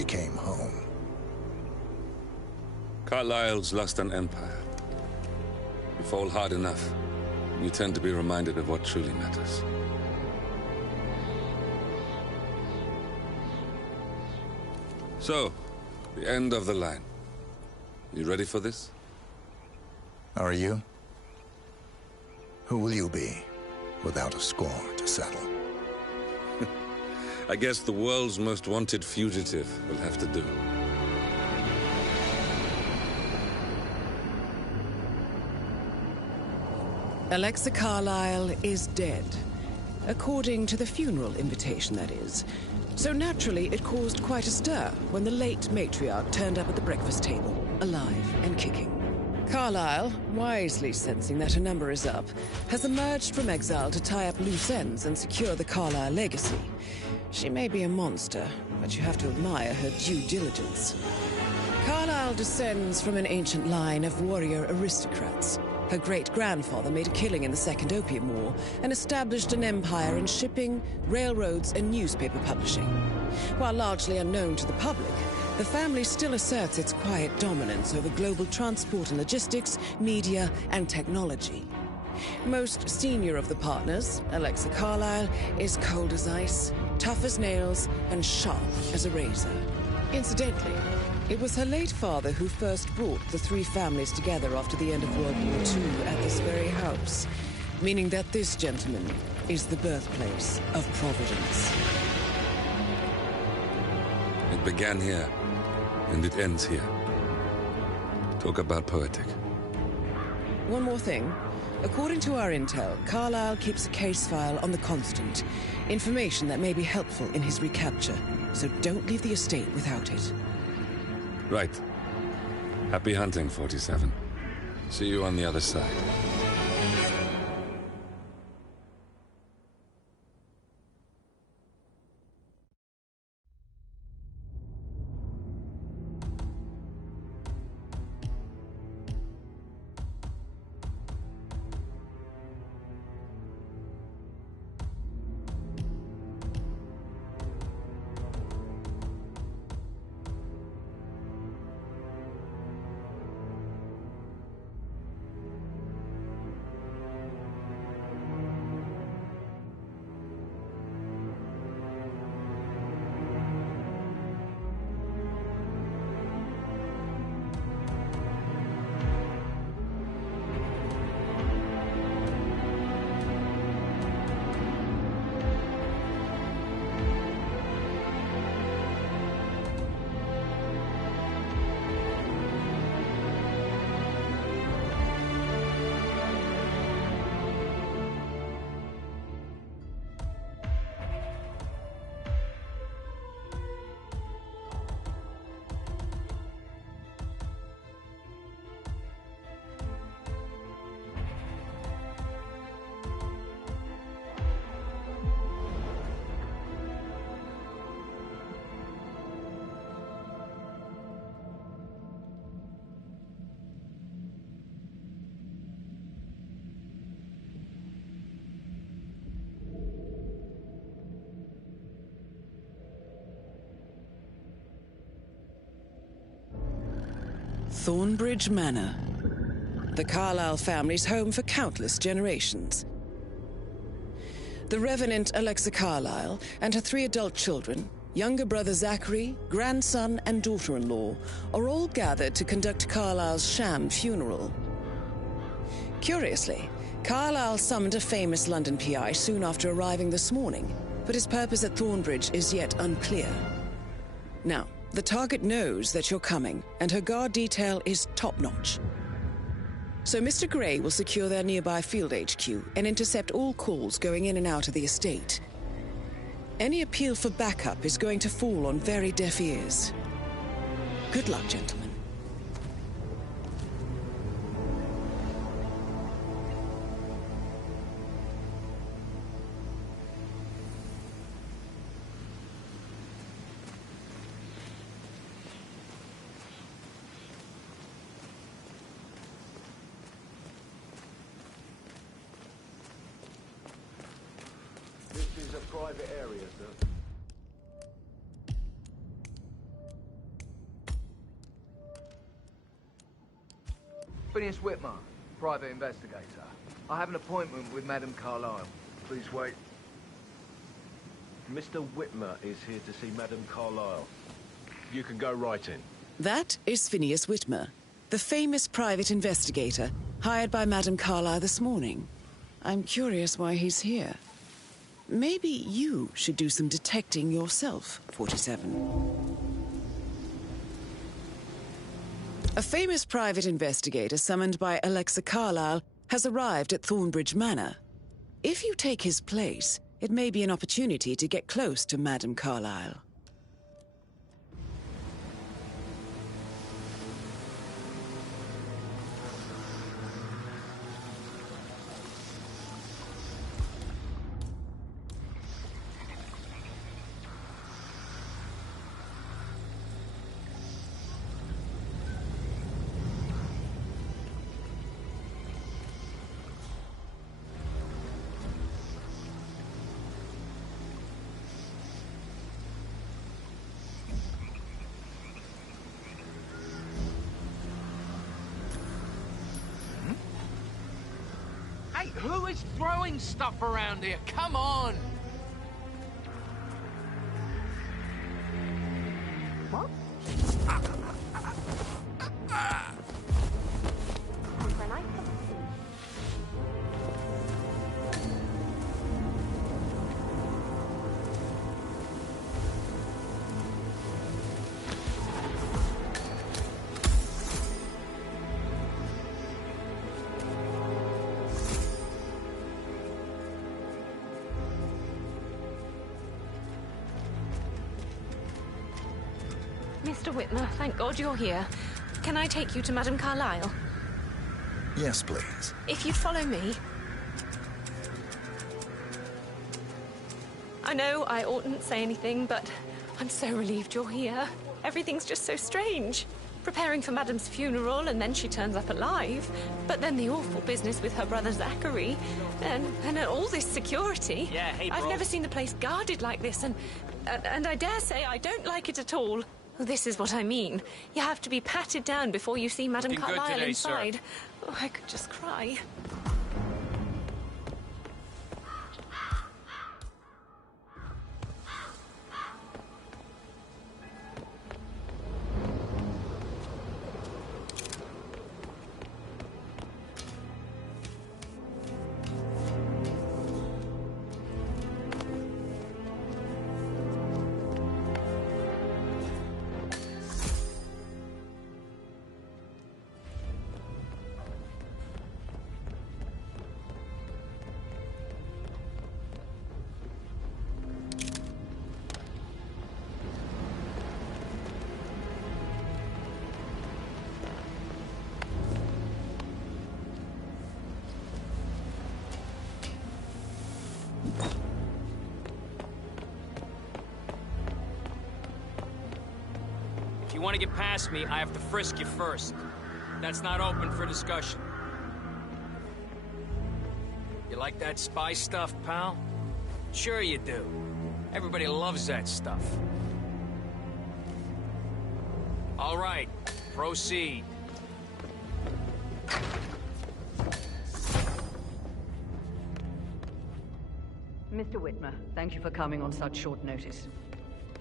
she came home. Carlyle's lost an empire. You fall hard enough, you tend to be reminded of what truly matters. So, the end of the line. You ready for this? Are you? Who will you be, without a score to settle? I guess the world's most wanted fugitive will have to do. Alexa Carlyle is dead. According to the funeral invitation, that is. So naturally, it caused quite a stir when the late matriarch turned up at the breakfast table, alive and kicking. Carlyle, wisely sensing that her number is up, has emerged from exile to tie up loose ends and secure the Carlyle legacy. She may be a monster, but you have to admire her due diligence. Carlyle descends from an ancient line of warrior aristocrats. Her great-grandfather made a killing in the Second Opium War and established an empire in shipping, railroads, and newspaper publishing. While largely unknown to the public, the family still asserts its quiet dominance over global transport and logistics, media, and technology. Most senior of the partners, Alexa Carlyle, is cold as ice, tough as nails, and sharp as a razor. Incidentally, it was her late father who first brought the three families together after the end of World War II at this very house, meaning that this gentleman is the birthplace of Providence. It began here, and it ends here. Talk about poetic. One more thing. According to our intel, Carlyle keeps a case file on the Constant, information that may be helpful in his recapture, so don't leave the estate without it. Right. Happy hunting, 47. See you on the other side. Thornbridge Manor. The Carlyle family's home for countless generations. The Revenant Alexa Carlyle and her 3 adult children, younger brother Zachary, grandson, and daughter-in-law, are all gathered to conduct Carlyle's sham funeral. Curiously, Carlyle summoned a famous London PI soon after arriving this morning, but his purpose at Thornbridge is yet unclear. Now, the target knows that you're coming, and her guard detail is top-notch. So Mr. Gray will secure their nearby field HQ and intercept all calls going in and out of the estate. Any appeal for backup is going to fall on very deaf ears. Good luck, gentlemen. This is a private area, sir. Phineas Whitmer, private investigator. I have an appointment with Madame Carlyle. Please wait. Mr. Whitmer is here to see Madame Carlyle. You can go right in. That is Phineas Whitmer, the famous private investigator hired by Madame Carlyle this morning. I'm curious why he's here. Maybe you should do some detecting yourself, 47. A famous private investigator summoned by Alexa Carlyle has arrived at Thornbridge Manor. If you take his place, it may be an opportunity to get close to Madame Carlyle. Hey, who is throwing stuff around here? Come on! What? When I Mr. Whitmer, thank God you're here. Can I take you to Madame Carlyle? Yes, please. If you'd follow me. I know I oughtn't say anything, but I'm so relieved you're here. Everything's just so strange. Preparing for Madame's funeral, and then she turns up alive. But then the awful business with her brother Zachary, and all this security. Yeah, hey, bro. I've never seen the place guarded like this, and I dare say I don't like it at all. This is what I mean. You have to be patted down before you see Madame Looking good Carlyle today, inside. sir. Oh, I could just cry. If you want to get past me, I have to frisk you first. That's not open for discussion. You like that spy stuff, pal? Sure you do. Everybody loves that stuff. All right, proceed. Mr. Whitmer, thank you for coming on such short notice.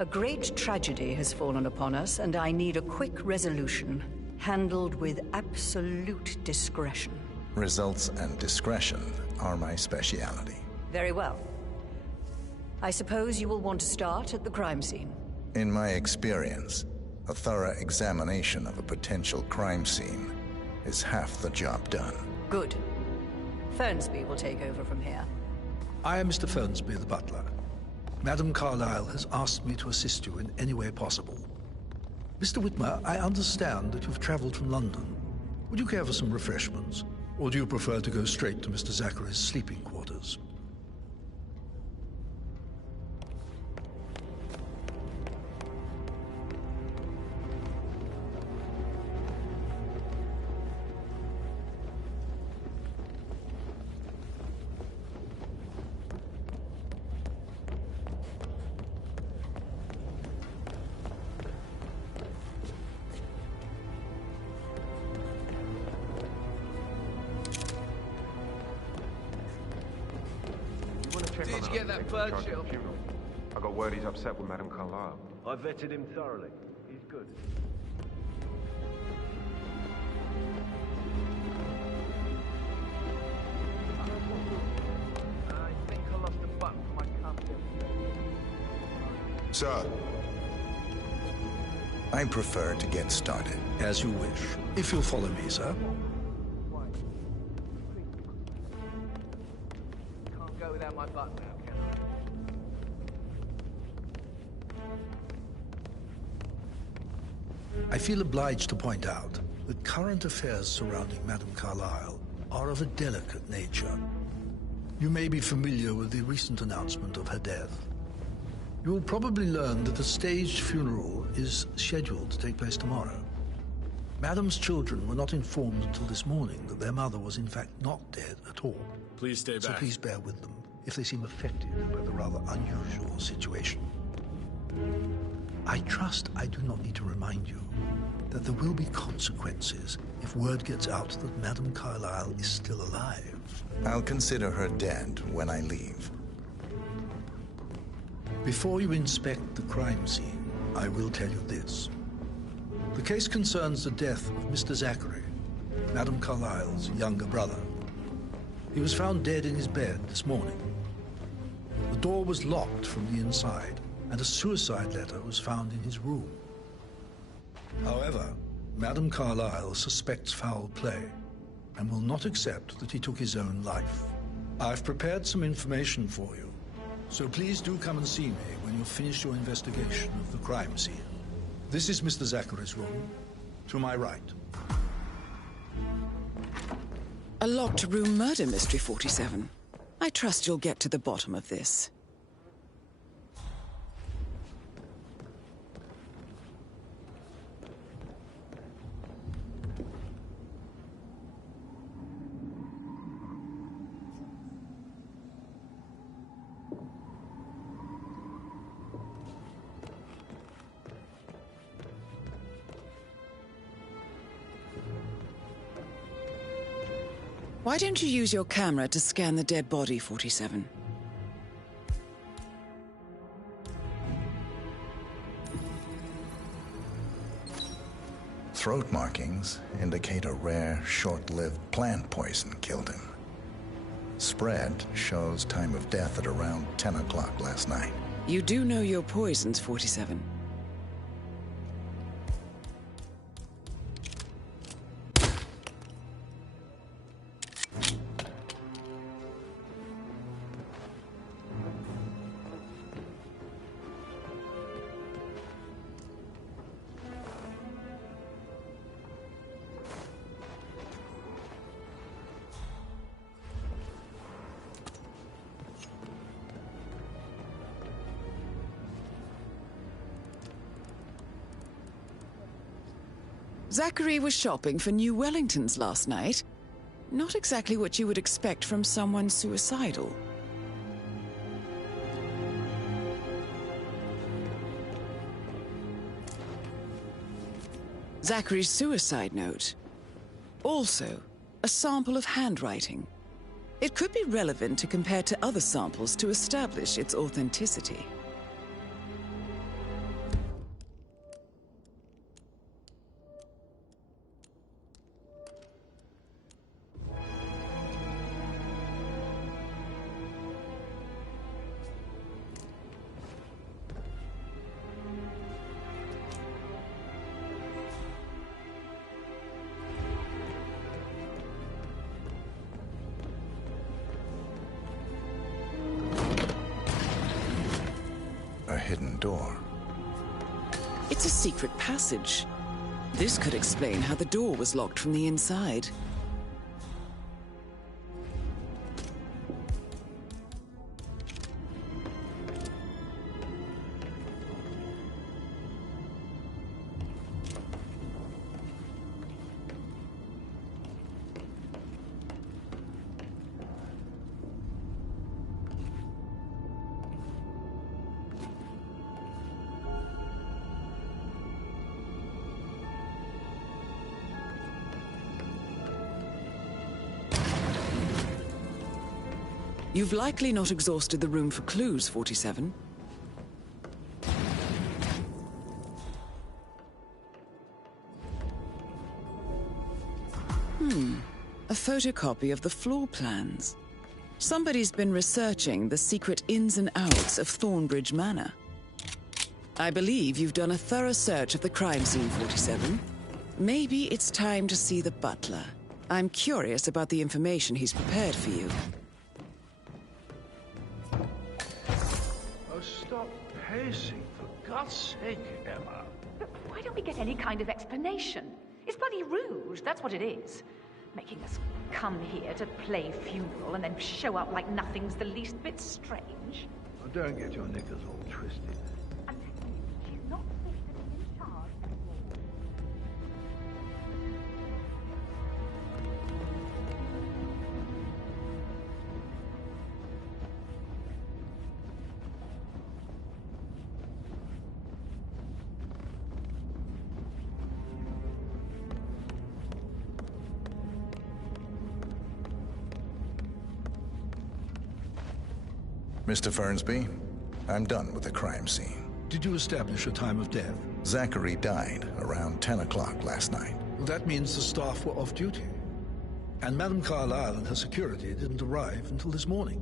A great tragedy has fallen upon us, and I need a quick resolution, handled with absolute discretion. Results and discretion are my speciality. Very well. I suppose you will want to start at the crime scene. In my experience, a thorough examination of a potential crime scene is half the job done. Good. Fernsby will take over from here. I am Mr. Fernsby, the butler. Madame Carlyle has asked me to assist you in any way possible. Mr. Whitmer, I understand that you've traveled from London. Would you care for some refreshments? Or do you prefer to go straight to Mr. Zachary's sleeping quarters? Did you get that bird shell? I got word he's upset with Madame Carlyle. I vetted him thoroughly. He's good. I think I lost a button for my compass. Sir. I prefer to get started. As you wish. If you'll follow me, sir. Can't go without my button now, can I feel obliged to point out that current affairs surrounding Madame Carlyle are of a delicate nature. You may be familiar with the recent announcement of her death. You will probably learn that a staged funeral is scheduled to take place tomorrow. Madame's children were not informed until this morning that their mother was in fact not dead at all. Please stay back. So please bear with them if they seem affected by the rather unusual situation. I trust I do not need to remind you that there will be consequences if word gets out that Madame Carlyle is still alive. I'll consider her dead when I leave. Before you inspect the crime scene, I will tell you this. The case concerns the death of Mr. Zachary, Madame Carlyle's younger brother. He was found dead in his bed this morning. The door was locked from the inside, and a suicide letter was found in his room. However, Madame Carlyle suspects foul play and will not accept that he took his own life. I've prepared some information for you, so please do come and see me when you've finished your investigation of the crime scene. This is Mr. Zachary's room, to my right. A locked room murder mystery, 47. I trust you'll get to the bottom of this. Why don't you use your camera to scan the dead body, 47? Throat markings indicate a rare, short-lived plant poison killed him. Spread shows time of death at around 10 o'clock last night. You do know your poisons, 47. Zachary was shopping for new Wellingtons last night. Not exactly what you would expect from someone suicidal. Zachary's suicide note. Also, a sample of handwriting. It could be relevant to compare to other samples to establish its authenticity. A hidden door. It's a secret passage. This could explain how the door was locked from the inside. You've likely not exhausted the room for clues, 47. A photocopy of the floor plans. Somebody's been researching the secret ins and outs of Thornbridge Manor. I believe you've done a thorough search of the crime scene, 47. Maybe it's time to see the butler. I'm curious about the information he's prepared for you. Oh, stop pacing, for God's sake, Emma. But why don't we get any kind of explanation? It's bloody rude, that's what it is. Making us come here to play funeral and then show up like nothing's the least bit strange. Oh, don't get your knickers all twisted. I'm telling you, she's not fit to be in charge anymore. Mr. Fernsby, I'm done with the crime scene. Did you establish a time of death? Zachary died around 10 o'clock last night. Well, that means the staff were off duty. And Madame Carlyle and her security didn't arrive until this morning.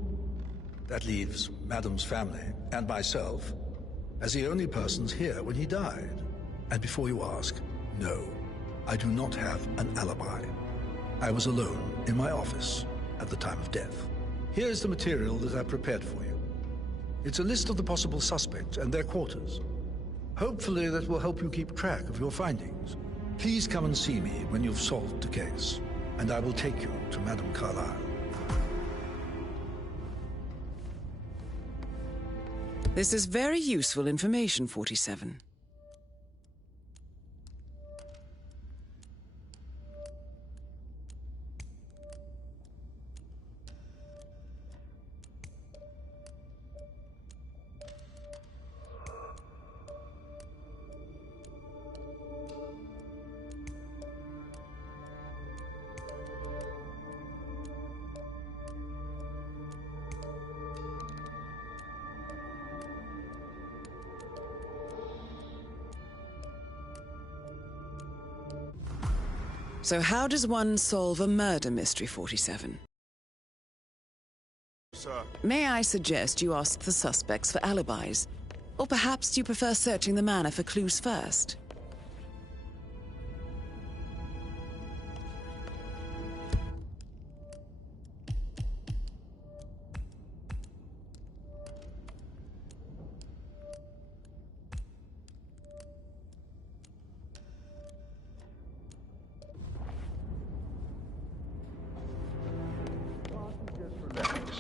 That leaves Madame's family and myself as the only persons here when he died. And before you ask, no, I do not have an alibi. I was alone in my office at the time of death. Here's the material that I prepared for you. It's a list of the possible suspects and their quarters. Hopefully that will help you keep track of your findings. Please come and see me when you've solved the case, and I will take you to Madame Carlyle. This is very useful information, 47. So how does one solve a murder mystery, 47? Sir. May I suggest you ask the suspects for alibis? Or perhaps you prefer searching the manor for clues first?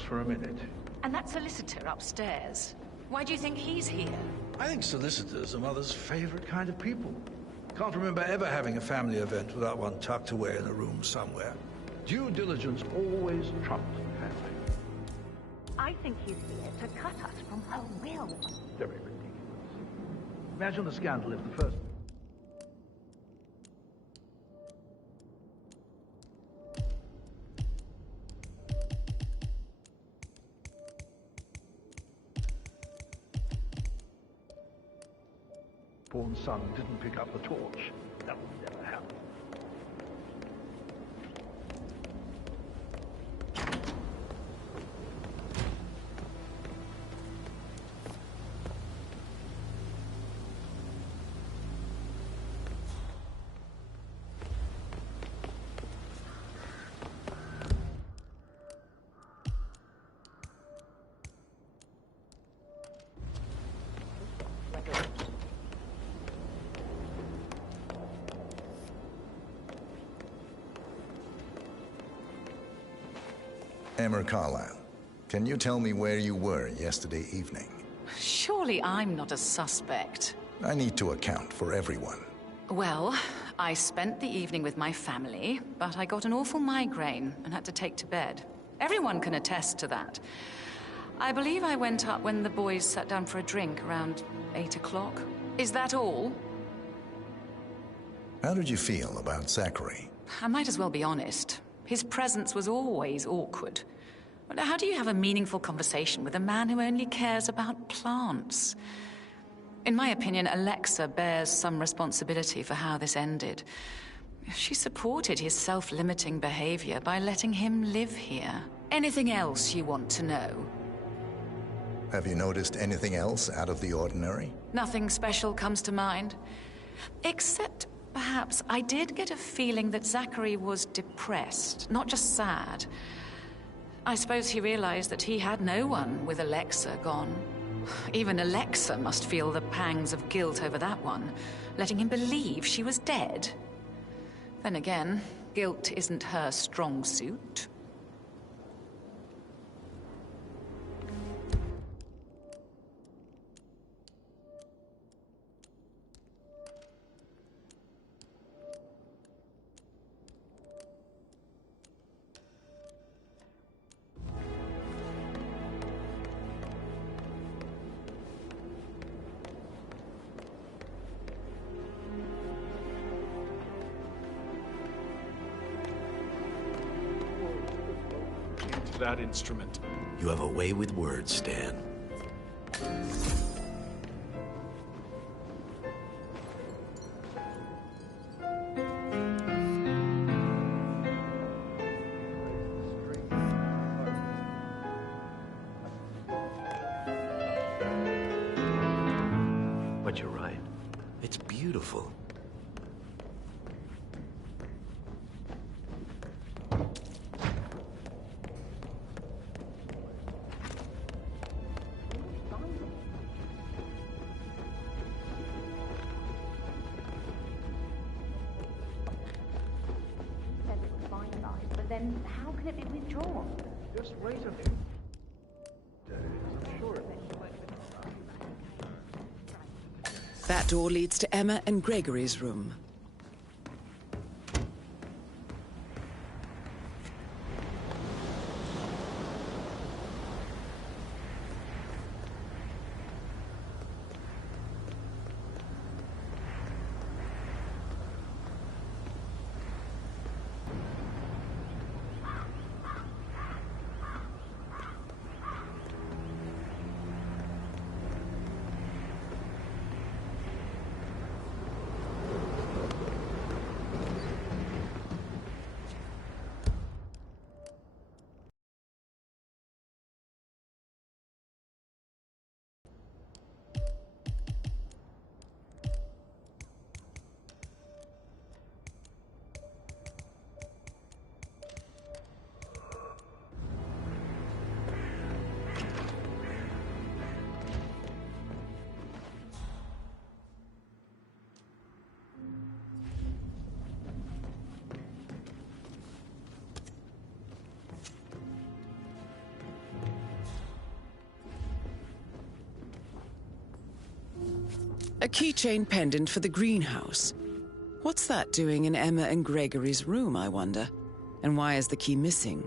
For a minute. And that solicitor upstairs, why do you think he's here? I think solicitors are Mother's favorite kind of people. Can't remember ever having a family event without one tucked away in a room somewhere. Due diligence always trumps family. I think he's here to cut us from her will. Very ridiculous. Imagine the scandal if the first... born son didn't pick up the torch. That would never happen. Emma Carlyle, can you tell me where you were yesterday evening? Surely I'm not a suspect. I need to account for everyone. Well, I spent the evening with my family, but I got an awful migraine and had to take to bed. Everyone can attest to that. I believe I went up when the boys sat down for a drink around 8 o'clock. Is that all? How did you feel about Zachary? I might as well be honest. His presence was always awkward. Well, how do you have a meaningful conversation with a man who only cares about plants? In my opinion, Alexa bears some responsibility for how this ended. She supported his self-limiting behavior by letting him live here. Anything else you want to know? Have you noticed anything else out of the ordinary? Nothing special comes to mind. Except, perhaps, I did get a feeling that Zachary was depressed, not just sad. I suppose he realized that he had no one with Alexa gone. Even Alexa must feel the pangs of guilt over that one, letting him believe she was dead. Then again, guilt isn't her strong suit. That instrument. You have a way with words, Stan. But you're right. It's beautiful. Then how can it be withdrawn? Just wait a minute. I'm sure it That door leads to Emma and Gregory's room. A keychain pendant for the greenhouse. What's that doing in Emma and Gregory's room, I wonder? And why is the key missing?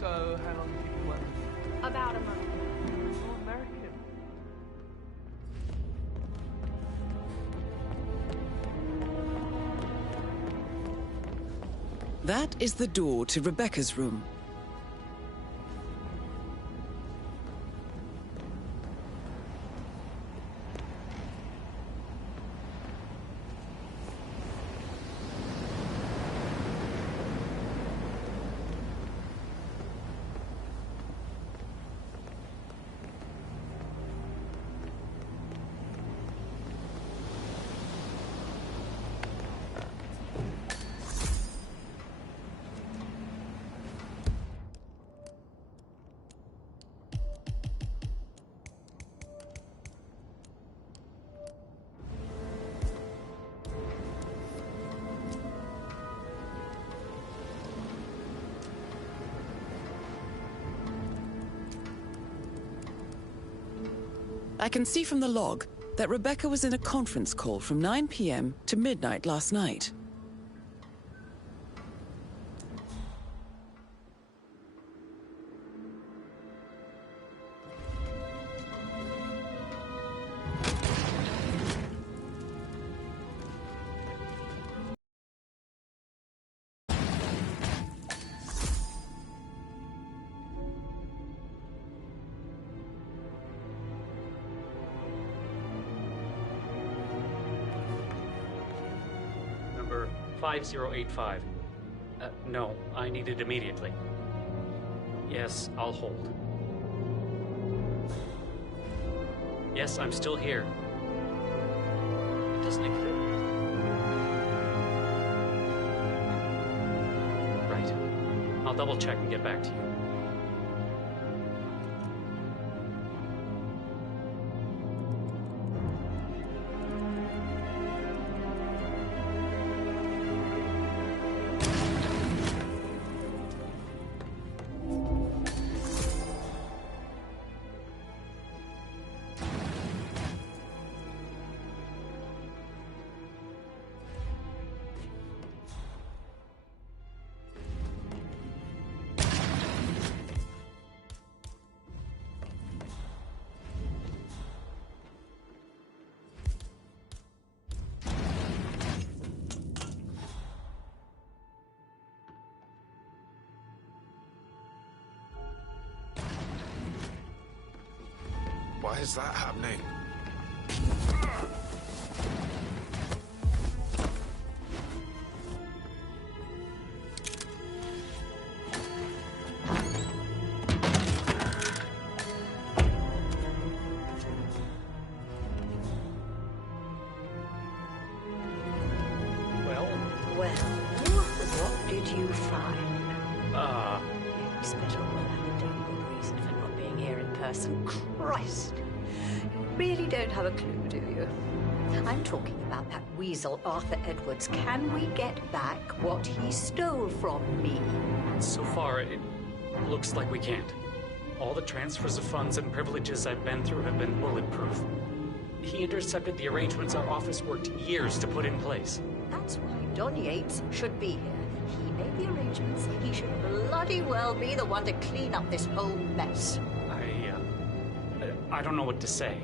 So, how long have you been working? About a month. Oh, American. That is the door to Rebecca's room. I can see from the log that Rebecca was in a conference call from 9 p.m. to midnight last night. Number 5085. No, I need it immediately. Yes, I'll hold. Yes, I'm still here. It doesn't exist. Right. I'll double check and get back to you. Why is that happening? Well, what did you find? You expect well have a damn good reason for not being here in person. Christ! You really don't have a clue, do you? I'm talking about that weasel Arthur Edwards. Can we get back what he stole from me? So far, it looks like we can't. All the transfers of funds and privileges I've been through have been bulletproof. He intercepted the arrangements our office worked years to put in place. That's why Don Yates should be here. He made the arrangements. He should bloody well be the one to clean up this whole mess. I don't know what to say.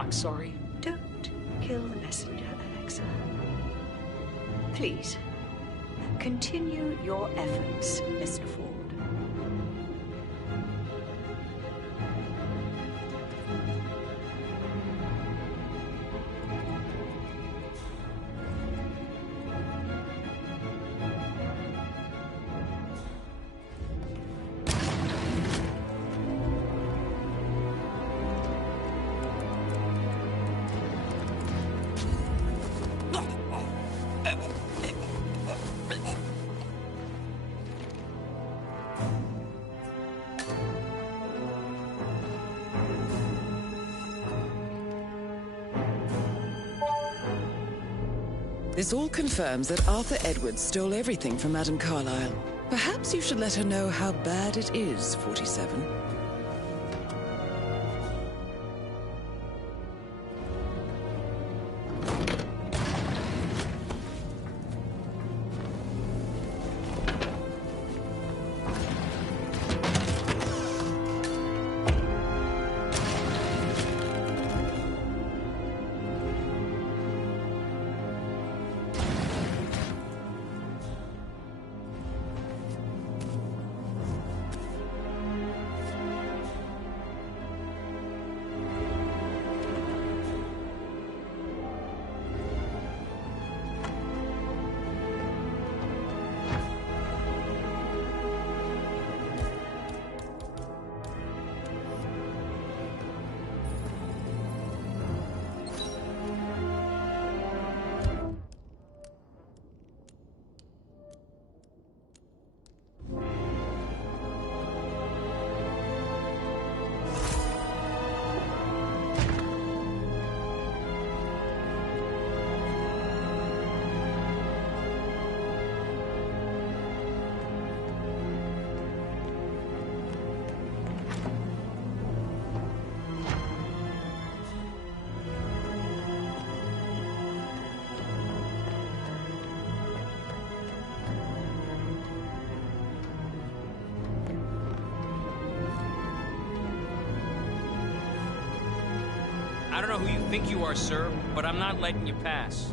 I'm sorry. Don't kill the messenger, Alexa. Please, continue your efforts, Mr. Ford. This all confirms that Arthur Edwards stole everything from Madame Carlyle. Perhaps you should let her know how bad it is, 47. I don't know who you think you are, sir, but I'm not letting you pass.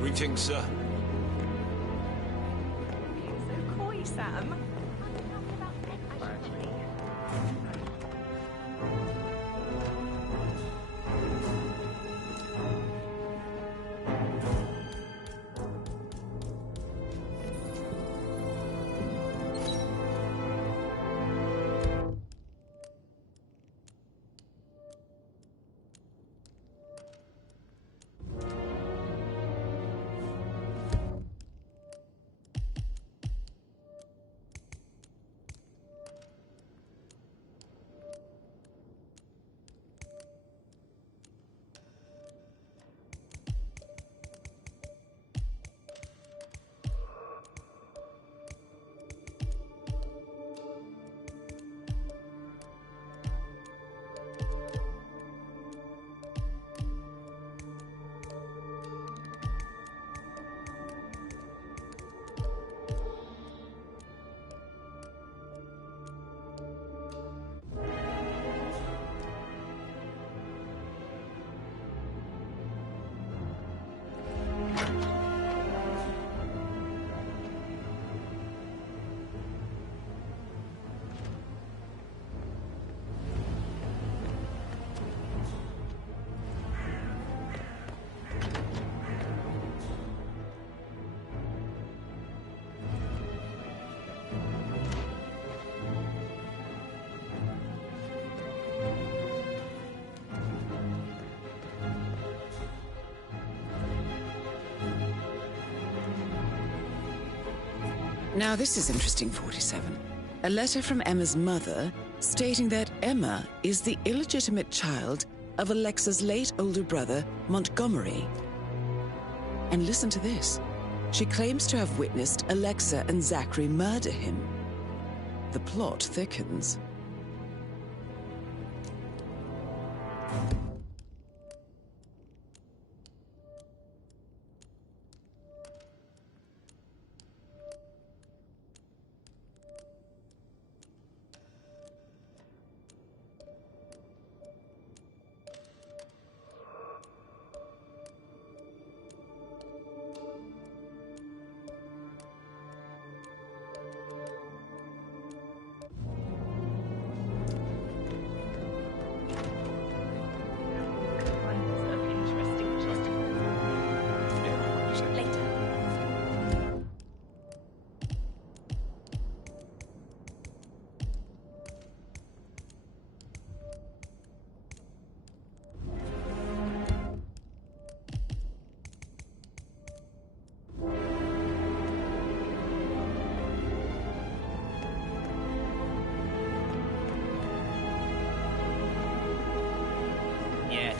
Greetings, sir. So coy, Sam. Now this is interesting, 47. A letter from Emma's mother stating that Emma is the illegitimate child of Alexa's late older brother, Montgomery. And listen to this. She claims to have witnessed Alexa and Zachary murder him. The plot thickens.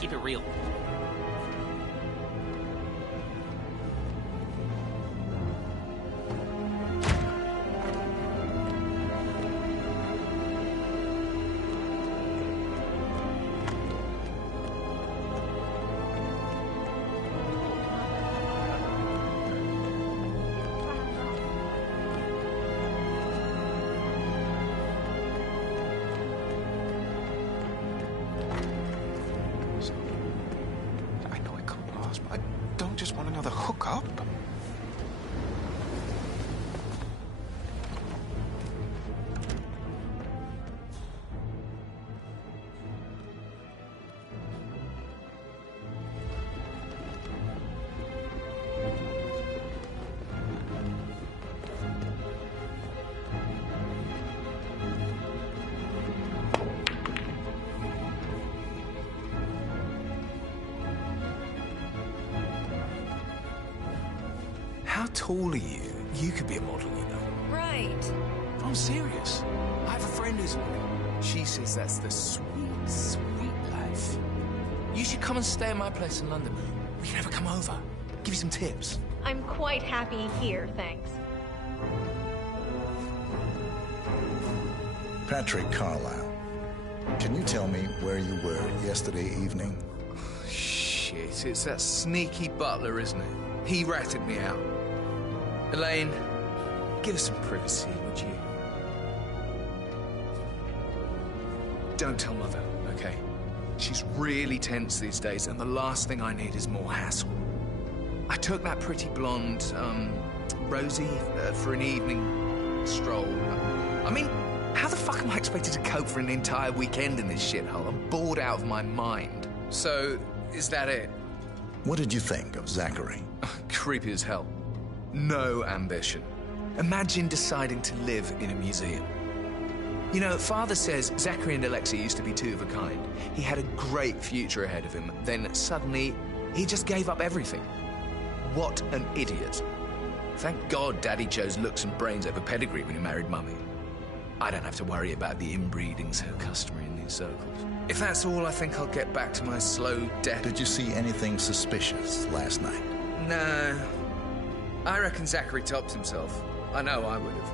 Keep it real. tall are you? You could be a model, you know. Right. I'm serious. I have a friend who's a model. She says that's the sweet, sweet life. You should come and stay at my place in London. We can have her come over. Give you some tips. I'm quite happy here, thanks. Patrick Carlisle, can you tell me where you were yesterday evening? Shit, it's that sneaky butler, isn't it? He ratted me out. Elaine, give us some privacy, would you? Don't tell Mother, okay? She's really tense these days, and the last thing I need is more hassle. I took that pretty blonde, Rosie, for an evening stroll. I mean, how the fuck am I expected to cope for an entire weekend in this shithole? I'm bored out of my mind. So, is that it? What did you think of Zachary? Creepy as hell. No ambition. Imagine deciding to live in a museum. You know, Father says Zachary and Alexei used to be two of a kind. He had a great future ahead of him. Then suddenly, he just gave up everything. What an idiot. Thank God Daddy chose looks and brains over pedigree when he married Mummy. I don't have to worry about the inbreeding so customary in these circles. If that's all, I think I'll get back to my slow death. Did you see anything suspicious last night? No. I reckon Zachary tops himself. I know I would have.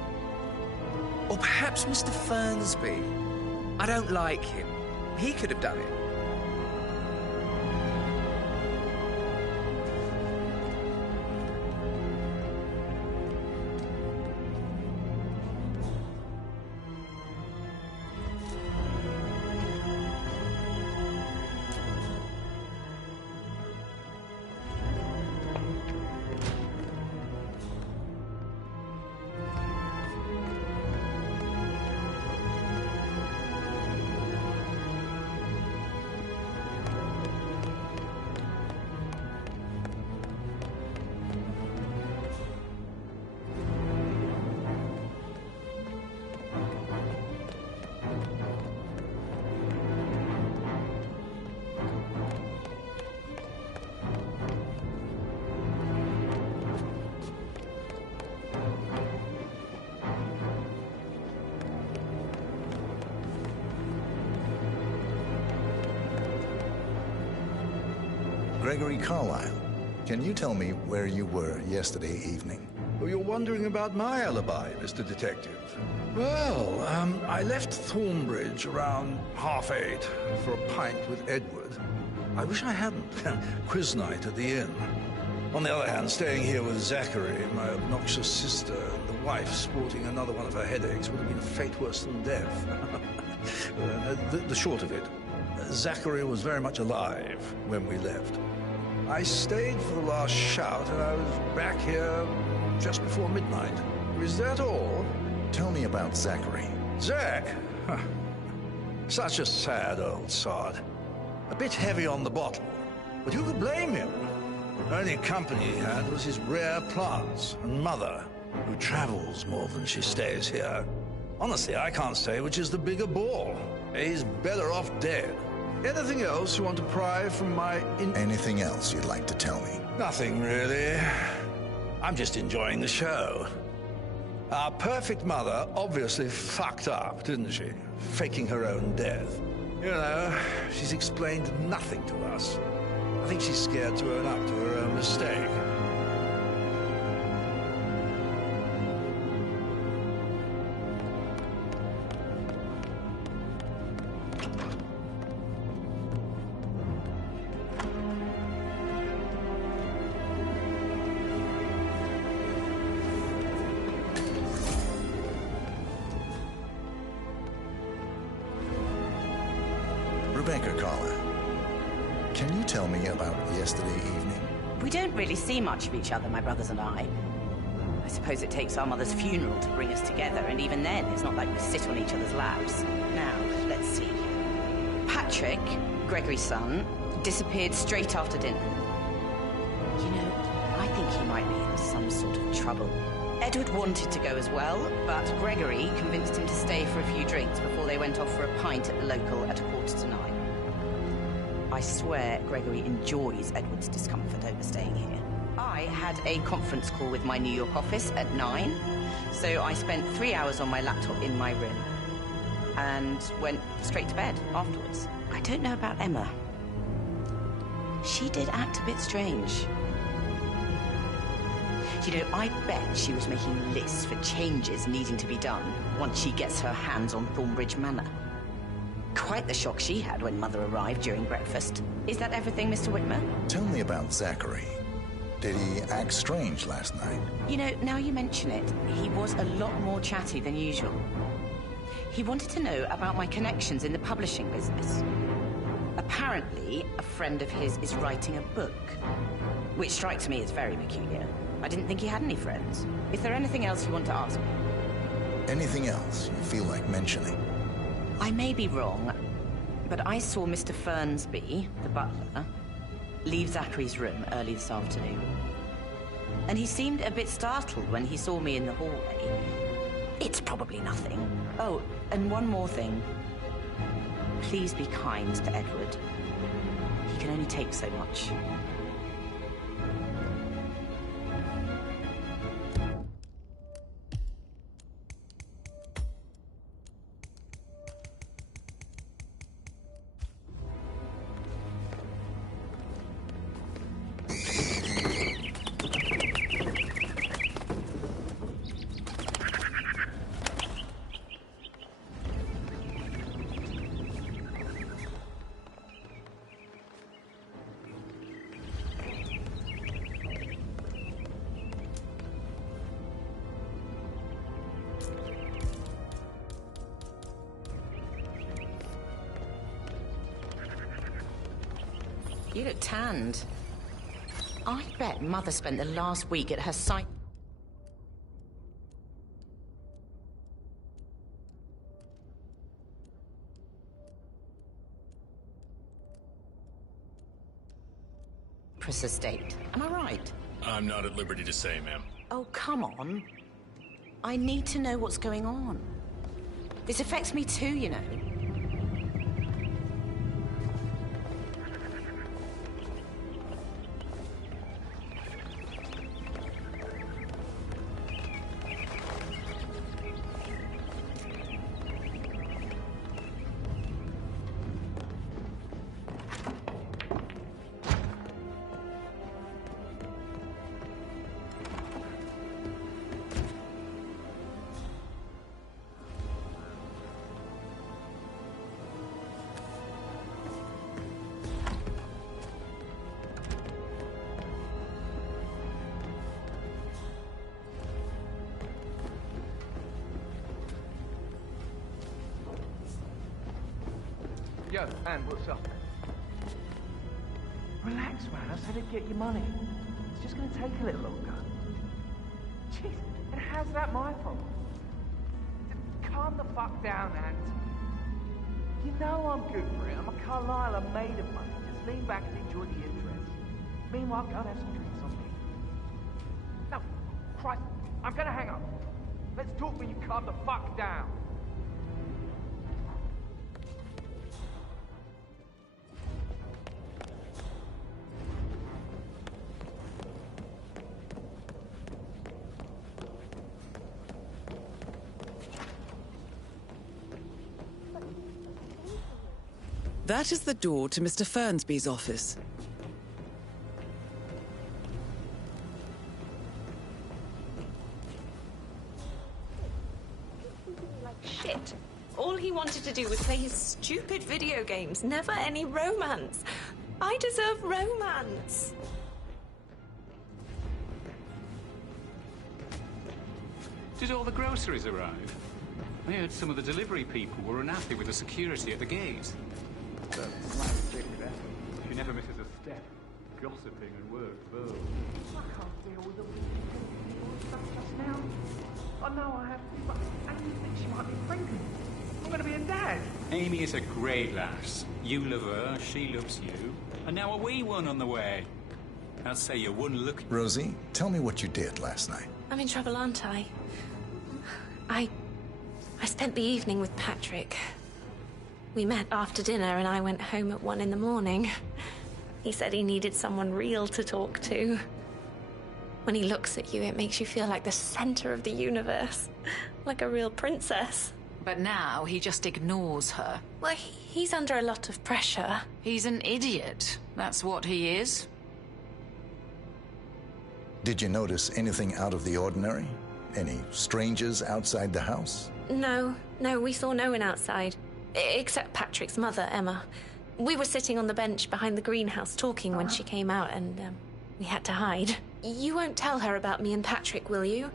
Or perhaps Mr. Fernsby. I don't like him. He could have done it. Gregory Carlisle, can you tell me where you were yesterday evening? Well, you're wondering about my alibi, Mr. Detective. Well, I left Thornbridge around 8:30 for a pint with Edward. I wish I hadn't. Quiz night at the inn. On the other hand, staying here with Zachary, my obnoxious sister, and the wife sporting another one of her headaches would have been a fate worse than death. The short of it, Zachary was very much alive when we left. I stayed for the last shout, and I was back here just before midnight. Is that all? Tell me about Zachary. Zach? Huh. Such a sad old sod. A bit heavy on the bottle, but who could blame him? Only company he had was his rare plants and mother, who travels more than she stays here. Honestly, I can't say which is the bigger bore. He's better off dead. Anything else you want to pry from my... Anything else you'd like to tell me? Nothing, really. I'm just enjoying the show. Our perfect mother obviously fucked up, didn't she? Faking her own death. You know, she's explained nothing to us. I think she's scared to own up to her own mistake. Can you tell me about yesterday evening? We don't really see much of each other, my brothers and I. I suppose it takes our mother's funeral to bring us together, and even then, it's not like we sit on each other's laps. Now, let's see. Patrick, Gregory's son, disappeared straight after dinner. You know, I think he might be in some sort of trouble. Edward wanted to go as well, but Gregory convinced him to stay for a few drinks before they went off for a pint at the local at 9:15. I swear Gregory enjoys Edward's discomfort over staying here. I had a conference call with my New York office at 9, so I spent 3 hours on my laptop in my room and went straight to bed afterwards. I don't know about Emma. She did act a bit strange. You know, I bet she was making lists for changes needing to be done once she gets her hands on Thornbridge Manor. Quite the shock she had when Mother arrived during breakfast. Is that everything, Mr. Whitmer? Tell me about Zachary. Did he act strange last night? You know, now you mention it, he was a lot more chatty than usual. He wanted to know about my connections in the publishing business. Apparently, a friend of his is writing a book, which strikes me as very peculiar. I didn't think he had any friends. Is there anything else you want to ask me? Anything else you feel like mentioning? I may be wrong, but I saw Mr. Fernsby, the butler, leave Zachary's room early this afternoon. And he seemed a bit startled when he saw me in the hallway. It's probably nothing. Oh, and one more thing. Please be kind to Edward. He can only take so much. You look tanned. I bet Mother spent the last week at her site. Estate. Am I right? I'm not at liberty to say, ma'am. Oh, come on. I need to know what's going on. This affects me too, you know. Yo, man, what's up? Relax, man. I said I'd get your money. It's just gonna take a little longer. Jeez, and how's that my fault? Calm the fuck down, Ant. You know I'm good for it. I'm a Carlisle, I'm made of money. Just lean back and enjoy the interest. Meanwhile, go and have some drinks on me. No, Christ, I'm gonna hang up. Let's talk when you calm the fuck down. That is the door to Mr. Fernsby's office. Like shit. All he wanted to do was play his stupid video games, never any romance. I deserve romance. Did all the groceries arrive? I heard some of the delivery people were unhappy with the security at the gate. She never misses a step. Gossiping and work both. I can't deal with the stuff just now. I know I have to, but Amy thinks she might be pregnant. I'm going to be a dad. Amy is a great lass. You love her, she loves you. And now a wee one on the way. I'll say you're one lucky... Rosie, tell me what you did last night. I'm in trouble, aren't I? I spent the evening with Patrick. We met after dinner and I went home at 1 in the morning. He said he needed someone real to talk to. When he looks at you, it makes you feel like the center of the universe. Like a real princess. But now he just ignores her. Well, he's under a lot of pressure. He's an idiot. That's what he is. Did you notice anything out of the ordinary? Any strangers outside the house? No, we saw no one outside. Except Patrick's mother, Emma. We were sitting on the bench behind the greenhouse talking when she came out, and we had to hide. You won't tell her about me and Patrick, will you?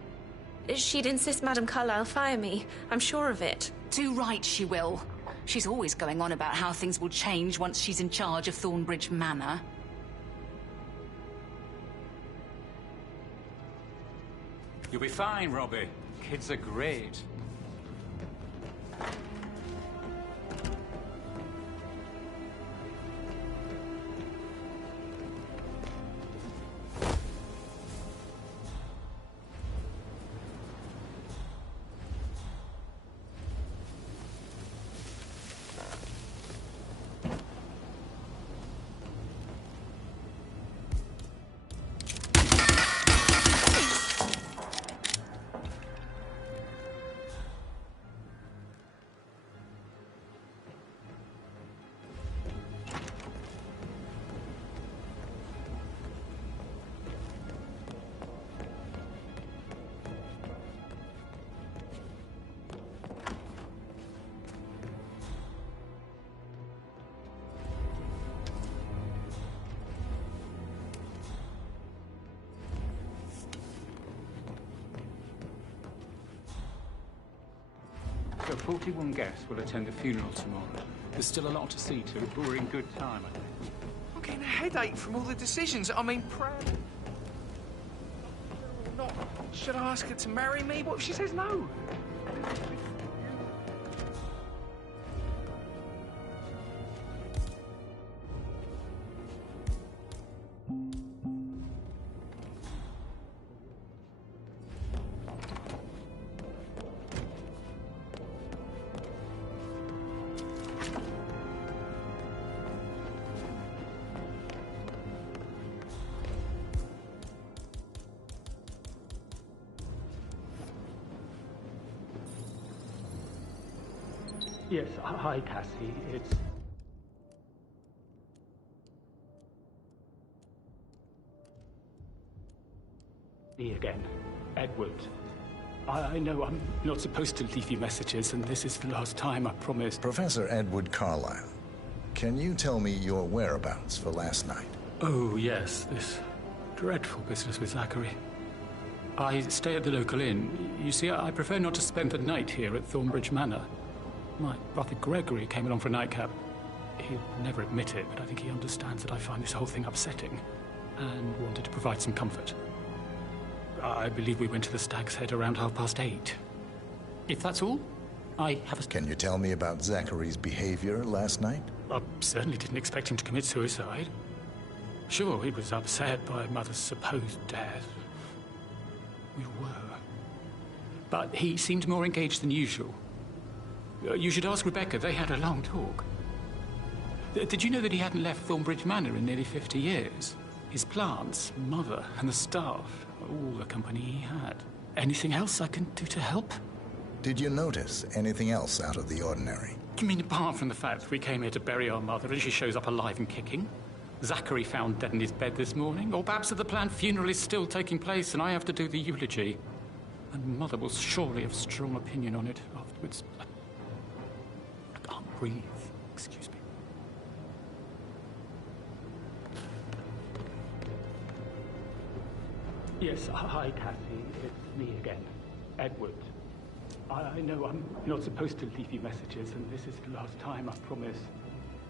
She'd insist Madame Carlyle fire me. I'm sure of it. Too right she will. She's always going on about how things will change once she's in charge of Thornbridge Manor. You'll be fine, Robbie. Kids are great. So 41 guests will attend the funeral tomorrow. There's still a lot to see to, but we're in good time, I think. I'm getting a headache from all the decisions. I mean, prayer. Not. Should I ask her to marry me? What if she says no? Yes, hi, Cassie. It's... me again. Edward. I know I'm not supposed to leave you messages, and this is the last time, I promise. Professor Edward Carlyle, can you tell me your whereabouts for last night? Oh, yes, this dreadful business with Zachary. I stay at the local inn. You see, I prefer not to spend the night here at Thornbridge Manor. My brother Gregory came along for a nightcap. He'll never admit it, but I think he understands that I find this whole thing upsetting and wanted to provide some comfort. I believe we went to the Stag's Head around 8:30. If that's all, I have a... Can you tell me about Zachary's behavior last night? I certainly didn't expect him to commit suicide. Sure, he was upset by Mother's supposed death. We were. But he seemed more engaged than usual. You should ask Rebecca. They had a long talk. Did you know that he hadn't left Thornbridge Manor in nearly 50 years? His plants, Mother, and the staff, all the company he had. Anything else I can do to help? Did you notice anything else out of the ordinary? You mean apart from the fact that we came here to bury our mother and she shows up alive and kicking? Zachary found dead in his bed this morning? Or perhaps that the planned funeral is still taking place and I have to do the eulogy? And Mother will surely have a strong opinion on it afterwards. I can't breathe. Excuse me. Yes, hi, Cassie. It's me again. Edward. I know I'm not supposed to leave you messages, and this is the last time, I promise.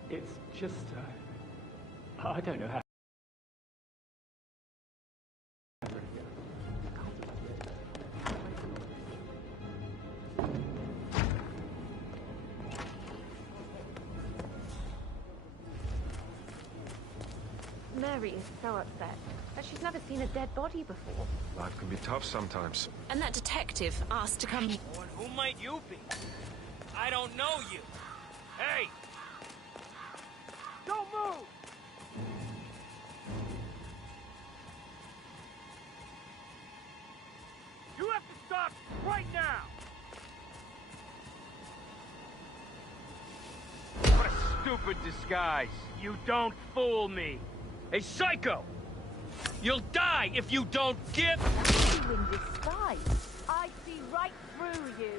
It's just, I don't know how... Mary is so upset. She's never seen a dead body before. Life can be tough sometimes. And that detective asked to come... Oh, and who might you be? I don't know you. Hey! Don't move! stupid disguise. You don't fool me. Hey, Psycho! You'll die if you don't give... You in disguise. I see right through you.